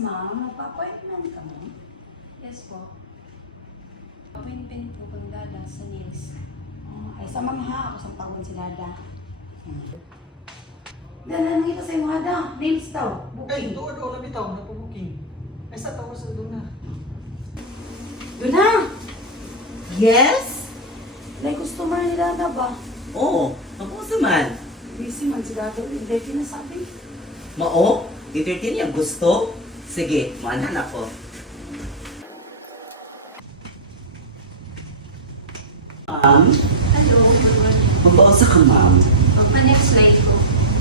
ma'am. Magpa-appointment ka mo? Yes po. Appointment po kang dada sa nails. Ay, sa ma'am ha. Ako sa tawon si Dada. Dada, nakita sa'yo mga Dada. Nails daw. Ay, doon na bitaw, napubuking. Ay, sa tawa sa doon na. Doon na! Yes? May customer ni Dada ba? Oo. Kamusta man? Busy man si Dada. Hindi pinasabi. Mao? Entertain niya gusto? Sige, maanan ako. Ma'am? Hello, good morning. Magpausa ka, ma'am. Magpa-next slide ko.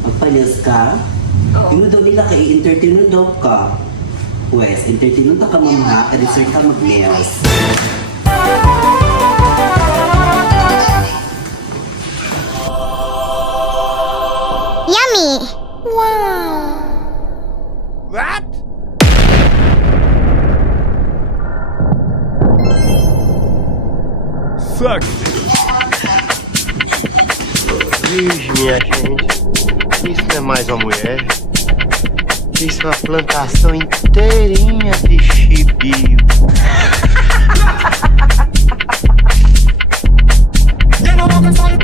Magpalis ka? Oo. Yung daw nila kay entertain daw ka. Wes, entertain ka ma'am ha. Ka-dessert ka mag-nails. Yummy! Wow! What? Sucks. Vixe, minha gente. Isso não é mais uma mulher. Isso é uma plantação inteirinha de chibio. You know I'm